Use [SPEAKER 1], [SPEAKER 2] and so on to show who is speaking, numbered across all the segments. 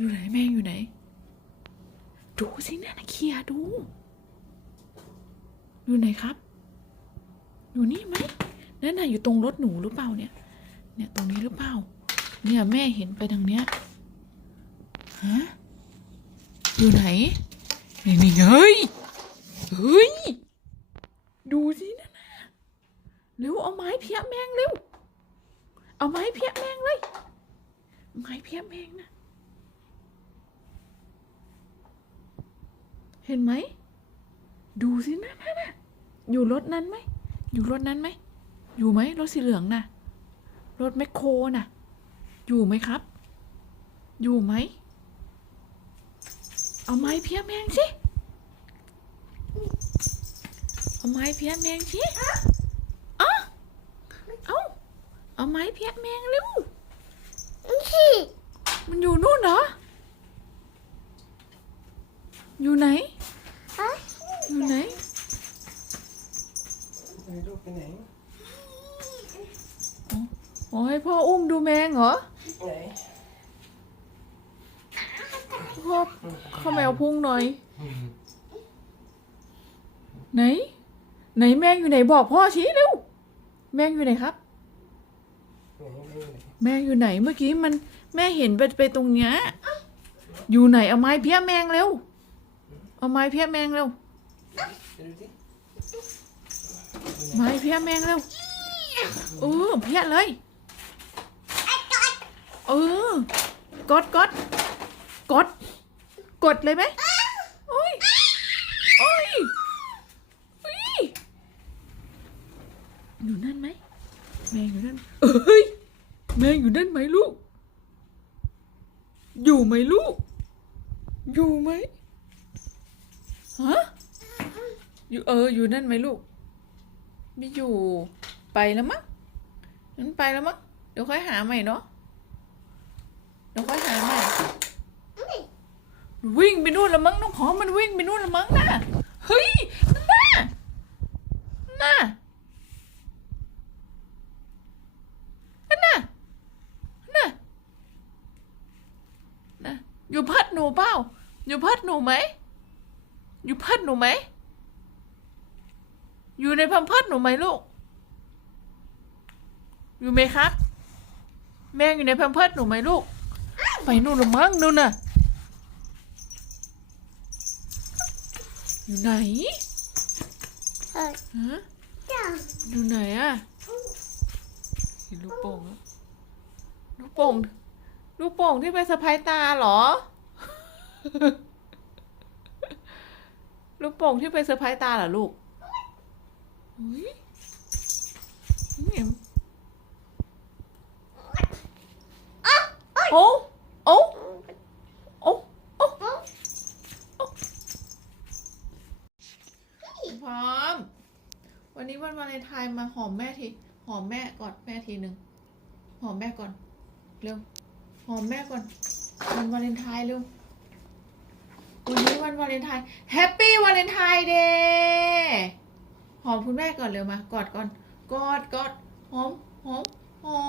[SPEAKER 1] อยู่ไหนแม่อยู่ไหน ดูสินะนะเคียดู อยู่ไหนครับ อยู่นี่ไหมนั่นน่ะอยู่ตรงรถหนูหรือเปล่าเนี่ย เนี่ยตรงนี้หรือเปล่า เนี่ยแม่เห็นไปทางเนี้ยฮะอยู่ไหนนี่นี่เฮ้ยเฮ้ยดูสินั่นน่ะเร็วเอาไม้เพี้ยแมงเร็วเอาไม้เพี้ยแมงเลยไม้เพี้ยแมงนะ เห็นไหม ดูสินะนั่นน่ะอยู่รถนั้นไหม อยู่รถนั้นไหม อยู่ไหมรถสีเหลืองน่ะ รถแมคโครน่ะ อยู่ไหมครับ อยู่ไหม เอาไม้เพียแมงสิ เอาไม้เพียแมงสิอะเอาเอาไม้เพียแมงเร็วมันอยู่นู่นเหรอ อยู่ไหน อยู่ไหน
[SPEAKER 2] ไหนลูกไปไหน
[SPEAKER 1] โอ้ยพ่ออุ้มดูแมงเหรอ
[SPEAKER 2] ไหน
[SPEAKER 1] พ่อเข้าแมวพุ่งหน่อย ไหน ไหนแมงอยู่ไหนบอกพ่อชี้เร็วแมงอยู่ไหนครับ
[SPEAKER 2] ไหนไม่ไหน
[SPEAKER 1] แมงอยู่ไหนเมื่อกี้มันแม่เห็นไปไปตรงเนี้ยอยู่ไหนเอาไม้เพี้ยแมงเร็ว เอาไม้เพี้ยแมงเร็ว
[SPEAKER 2] ไม้
[SPEAKER 1] เพี้ยแมงเร็วเออเพี้ยเลย เออ กดกดกด กดเลยไหมอยโอ้ย โอ้ยอยู่นั่นไหม แมงอยู่นั่น เอ้ย แมงอยู่นั่นไหมลูก อยู่ไหมลูก อยู่ไหม ฮะอยู่เอออยู่นั่นไหมลูกไม่อยู่ไปแล้วมั้งงั้นไปแล้วมั้งเดี๋ยวค่อยหาใหม่เนาะเดี๋ยวค่อยหาใหม่วิ่งไปนู่นแล้วมั้งน้องหอมมันวิ่งไปนู่นแล้วมั้งน่ะเฮ้ยนั่นน่ะน่ะน่ะน่ะน่ะอยู่พัดหนูเปล่าอยู่พัดหนูไหม อยู่เพัดหนูไหม อยู่ในพัมเพิร์สหนูไหมลูก อยู่ไหมครับ แม่งอยู่ในพัมเพิร์สหนูไหมลูก ไปนู่นหรือมั้งนู่นน่ะ อยู่ไหนฮะอยู่ไหนอะเห็นลูกโป่งแล้วลูกโป่ง ลูกโป่งที่ไปสะพายตาเหรอ ลูกโป่งที่ไปเซอร์ไพรส์ตาเหรอลูกอุ๊ยนี่โอ้โอ้โอ้โอ้โอ้พร้อม วันนี้วันวาเลนไทน์มาหอมแม่ที หอมแม่กอดแม่ทีหนึ่ง หอมแม่ก่อน เร็ว หอมแม่ก่อน วันวาเลนไทน์เร็ว วันนี้วันวาเลนไทน์แฮปปี้วาเลนไทน์เดย์หอมคุณแม่ก่อนเร็วมากอดก่อนกอดกอดหอมหอมหอ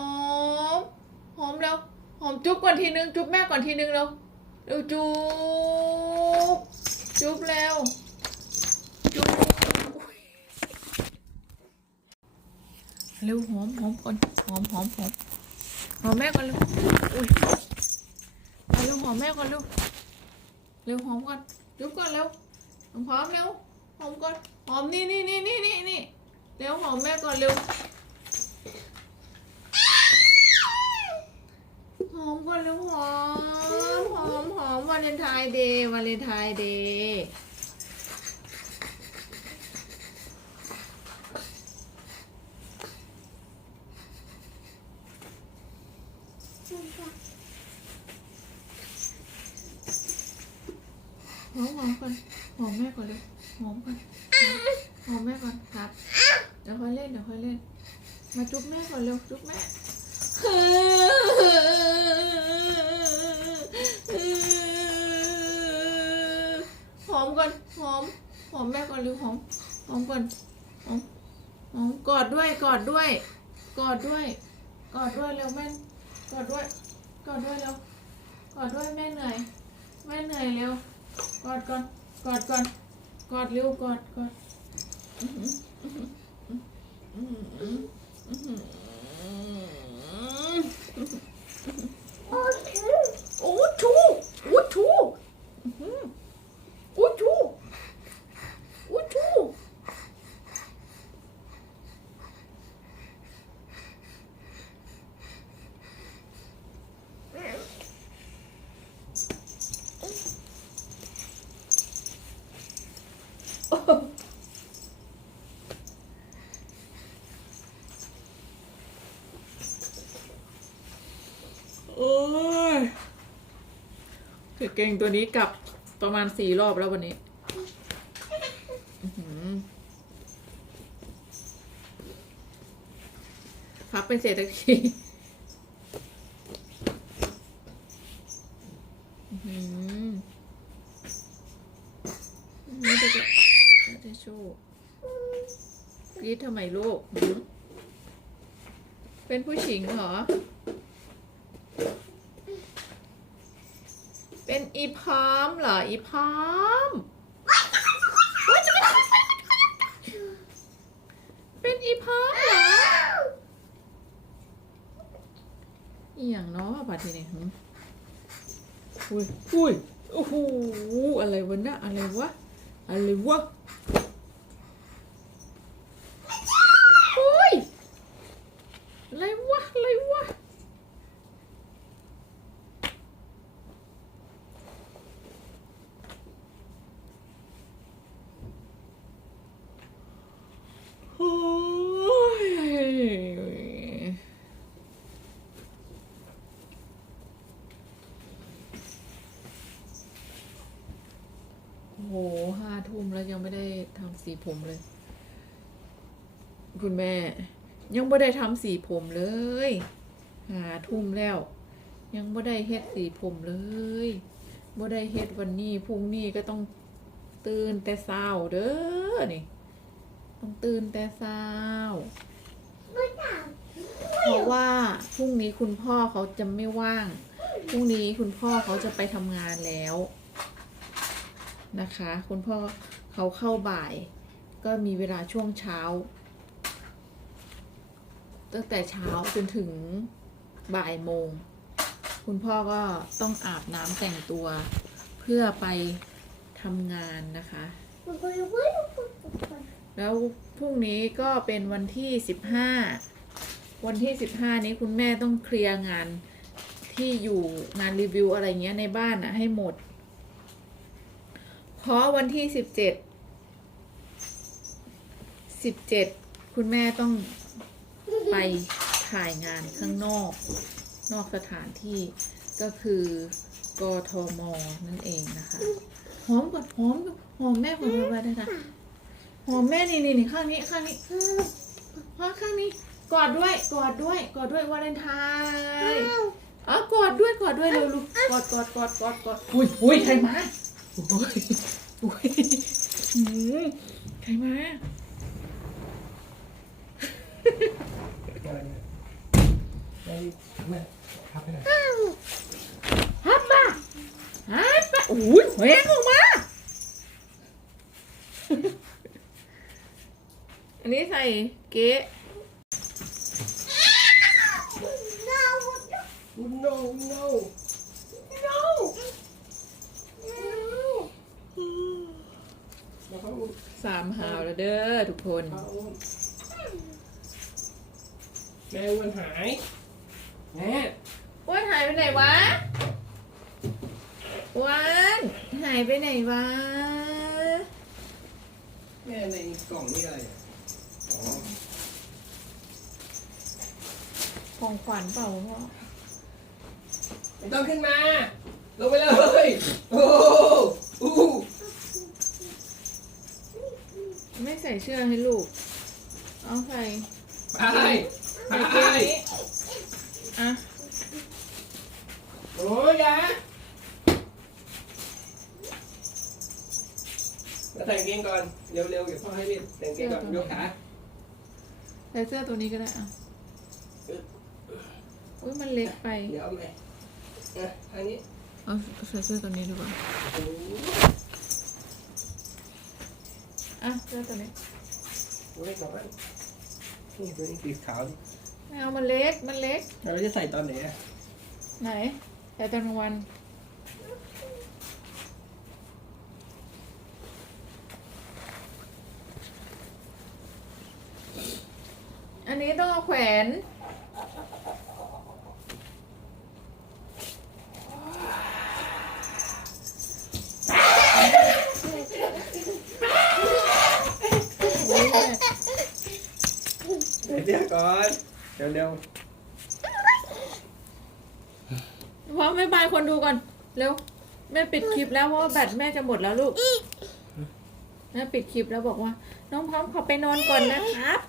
[SPEAKER 1] มหอมเร็วหอมจุ๊บก่อนทีนึงจุ๊บแม่ก่อนทีนึงเร็วเร็วจุ๊บจุ๊บเร็วจุ๊บเร็วหอมหอมก่อนหอมหอมหอมหอมแม่ก่อนเร็วอุ้ยเอาเร็วหอมแม่ก่อนเร็ว ร็วหอมก่อนจุ๊บก่อนเร็วพร้อมเร็วหอมก่อนหอมนี่นี่นี่นี่นี่นี่เร็วหอมแม่ก่อนเร็วหอมก่อนเร็วหอมหอมหอมวาเลนไทน์เดย์วาเลนไทน์เดย์ หอมหอมก่อนหอมแม่ก่อนเร็วหอมก่อนหอมแม่ก่อนครับเดี๋ยวค่อยเล่นเดี๋ยวค่อยเล่น มาจุ๊บแม่ก่อนเร็วจุ๊บแม่หอมก่อนหอมหอมแม่ก่อนเร็วหอมหอมก่อนหอมหอมกอดด้วยกอดด้วย กอดด้วย กอดด้วยเร็วแม่กอดด้วย กอดด้วยเร็วกอดด้วยแม่เหนื่อยแม่เหนื่อยเร็ว กอดก่อนกอดก่อน กอดเร็วกอดกอดอื้อหืออื้อหืออื้อหือโอ้ชูโอ้ชูอื้อหือโอ้ชูโอ้ชู โอ้ย เก่งตัวนี้กลับประมาณสี่รอบแล้ววันนี้พับเป็นเศษตะคีอื้นี่จะจะจะโชว์กรีดทำไมลูก เป็นผู้หญิงเหรอ เป็นอีพร้อมเหรออีพร้อม เป็นอีพร้อมเหรออีอย่างเนาะบัดทีนี้หึอุ้ยอุ้ยโอ้โหอะไรวะน่ะอะไรวะอะไรวะอุ้ยอะไรวะอะไรวะ โอ้ยโอ้โหห้าทุ่มแล้วยังไม่ได้ทำ สีผมเลย คุณแม่ ยังไม่ได้ทำสีผมเลย หาทุ่มแล้ว ยังไม่ได้เฮ็ดสีผมเลยไม่ได้เฮ็ดวันนี้พรุ่งนี้ก็ต้องตื่นแต่เช้าเด้อนี่ต้องตื่นแต่เช้าเพราะว่าพรุ่งนี้คุณพ่อเขาจะไม่ว่าง พรุ่งนี้คุณพ่อเขาจะไปทำงานแล้วนะคะ คุณพ่อเขาเข้าบ่าย ก็มีเวลาช่วงเช้า ตั้งแต่เช้าจนถึงบ่ายโมง คุณพ่อก็ต้องอาบน้ำแต่งตัวเพื่อไปทำงานนะคะ แล้วพรุ่งนี้ก็เป็นวันที่สิบห้าวันที่สิบห้านี้คุณแม่ต้องเคลียร์งานที่อยู่งานรีวิวอะไรเงี้ยในบ้านอะให้หมด เพราะวันที่สิบเจ็ด สิบเจ็ดคุณแม่ต้องไปถ่ายงานข้างนอก นอกสถานที่ก็คือกทมนั่นเองนะคะหอมก่อนหอมก่อนหอมแม่หอมไปได้ค่ะหอมแม่นี่นี่นี่ข้างนี้ข้างนี้พ่อข้างนี้กอดด้วยกอดด้วยกอดด้วยวาเลนไทน์อ๋อกอดด้วยกอดด้วยเร็วลูกกอดกอดกอดกอดกอดอุ้ยอุ้ยใครมาอุ้ยอุ้ยหืมใครมา
[SPEAKER 2] อะไรเนี่ยไอ้ แม่พับไปหน่อย
[SPEAKER 1] ฮับมาฮับมาอุ้ยแหวงออกมา อันนี้ใส่เก๊
[SPEAKER 2] อุ๊ย no no no แล้วเขา
[SPEAKER 1] สามหาวแล้วเด้อทุกคน
[SPEAKER 2] เขา แม่อ้วนหายแม่
[SPEAKER 1] อ้วนหายไปไหนวะอ้วนหายไปไหนวะ
[SPEAKER 2] แม่ในกล่องนี่อะไรอะอ๋อ
[SPEAKER 1] ของขวัญเปล่าพ่อ
[SPEAKER 2] ไม่ต้องขึ้นมาลงไปเลยโอ้โหอู้
[SPEAKER 1] ไม่ใส่เสื้อให้ลูก เอาใส่
[SPEAKER 2] ไป
[SPEAKER 1] ใส่
[SPEAKER 2] ไป
[SPEAKER 1] เกงนี้อะ
[SPEAKER 2] โอ้ยอยามาแต่งเกงก่อน เร็วๆเดี๋ยวพ่อให้รีบแต่งเกงก่อนยกขา
[SPEAKER 1] ใส่เสื้อตัวนี้ก็ได้อะอุ้ยมันเล็กไป
[SPEAKER 2] เดี๋ยวเอาใหม่อะทางนี้
[SPEAKER 1] เอาใส่เสื้อตัวนี้ดีกว่า
[SPEAKER 2] โอ้โห
[SPEAKER 1] อะเสื้อตัวนี้
[SPEAKER 2] เล็กน้อยนี่ ตัวนี้สีขาวนี่
[SPEAKER 1] ไม่เอามันเล็กมันเล็ก
[SPEAKER 2] แล้วเราจะใส่ตอนไหนอะ
[SPEAKER 1] ไหนใส่ตอนกลางวันอันนี้ต้องเอาแขวน
[SPEAKER 2] ใส่เสื้อ ก่อน เร็วเร็ว
[SPEAKER 1] พร้อไม่บายคนดูก่อน เร็ว แม่ปิดคลิปแล้วเพราะว่าแบตแม่จะหมดแล้วลูก แม่ปิดคลิปแล้วบอกว่า น้องพร้อมขอไปนอนก่อนนะครับ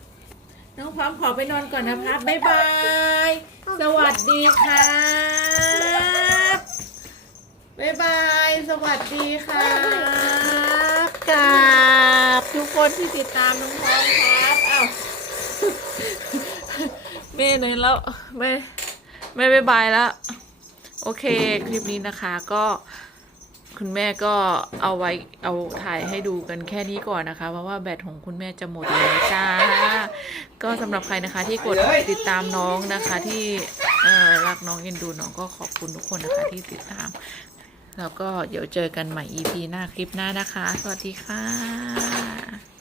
[SPEAKER 1] น้องพร้อมขอไปนอนก่อนนะครับบ๊ายบาย สวัสดีครับบ๊ายบาย สวัสดีครับกับทุกคนที่ติดตามน้องพร้อมครับ อ้าวแม่เหนื่อยแล้วไม่ไม่บายบายแล้ว โอเคคลิปนี้นะคะก็คุณแม่ก็เอาไว้เอาถ่ายให้ดูกันแค่นี้ก่อนนะคะ เพราะว่าแบตของคุณแม่จะหมดแล้วจ้า ก็สำหรับใครนะคะที่กดติดตามน้องนะคะที่รักน้องเอ็นดูน้องก็ขอบคุณทุกคนนะคะที่ติดตาม แล้วก็เดี๋ยวเจอกันใหม่ EP หน้าคลิปหน้านะคะ สวัสดีค่ะ